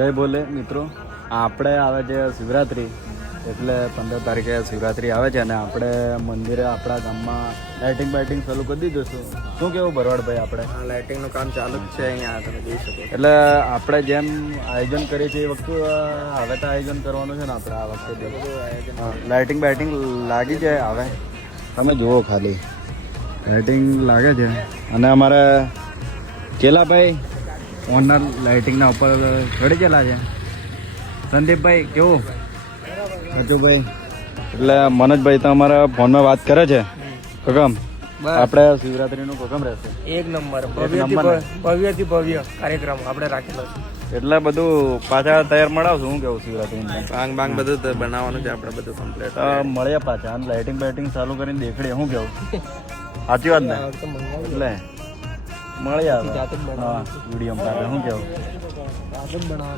જય બોલે મિત્રો. આપણે આવે છે શિવરાત્રિ, એટલે 15 તારીખે શિવરાત્રિ આવે છે અને આપણે મંદિરે આપણા ગામમાં લાઇટિંગ બાઇટિંગ ચાલુ કરી દીધું છે. શું કેવું ભરવાડભાઈ? આપણે લાઇટિંગનું કામ ચાલુ જ છે અહીંયા, તમે જોઈ શકો. એટલે આપણે જેમ આયોજન કરીએ છીએ એ વખતે હવે તો આયોજન કરવાનું છે ને આપણે આ વખતે લાઇટિંગ બાઇટિંગ લાગી જાય. હવે તમે જુઓ ખાલી લાઇટિંગ લાગે છે અને અમારે કેલાભાઈ ઓનર લાઇટિંગના ઉપર ચડી ગયેલા છે. સંદીપભાઈ કેવું? અજુભાઈ એટલે મનોજભાઈ તો અમારા ફોનમાં વાત કરે છે. કોકમ આપણે શિવરાત્રીનું કોકમ રહેશે એક નંબર ભવ્યથી ભવ્ય કાર્યક્રમ આપણે રાખેલો છે. એટલે બધું પાછા તૈયાર મળાવશું. શું કેવું? શિવરાત્રી બાંગ બાંગ બધું બનાવવાનું છે આપણે, બધું કમ્પ્લીટ મળ્યા પાછા અને લાઇટિંગ બાઇટિંગ ચાલુ કરીને દેખડીએ. શું કેવું? સાચી વાત ને? એટલે મળ્યા વિડીયો શું કેવું?